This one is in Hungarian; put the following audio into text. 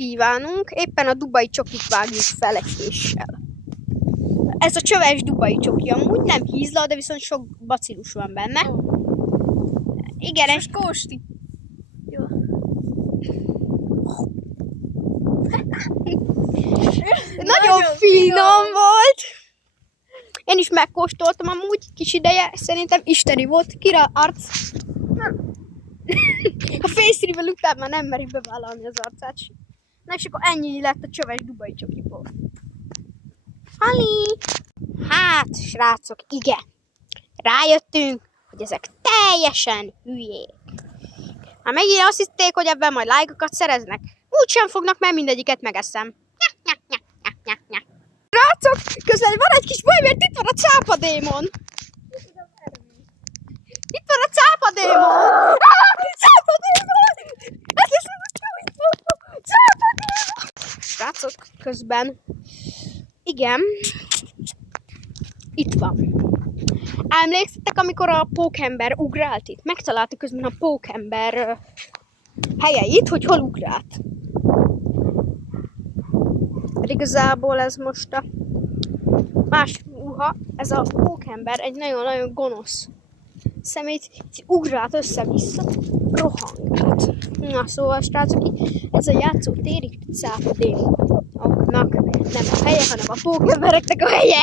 kívánunk, éppen a dubai csokit vágjuk felekéssel. Ez a csöves dubai csoki, amúgy nem hízla, de viszont sok bacillus van benne. Igen, ez kósti. Jó. Nagyon finom volt. Én is megkóstoltam amúgy kis ideje, szerintem isteni volt. Kira arc. A face-reveal után már nem meri bevállalni az arcát. Na és akkor ennyi lett a csöves dubai csokiból. Hali! Hát, srácok, igen. Rájöttünk, hogy ezek teljesen hülyék. Hát megint azt hitték, hogy ebben majd lájkokat szereznek. Úgysem fognak, mert mindegyiket megeszem. Srácok, közben van egy kis baj, mert itt van a cápadémon. Itt van a cápadémon. Cápadémon! Ez lesz a cápadémon! Srácok, közben... Igen. Itt van. Emlékszettek, amikor a pókember ugrált itt? Megtaláltuk közben a pókember helyeit, hogy hol ugrált. Pedig igazából ez most a más ez a pókember egy nagyon-nagyon gonosz szemét ugrált össze-vissza, rohangált. Na szóval, srácok, ez a játszótér itt cápadémonoknak nem a helye, hanem a pókembereknek a helye.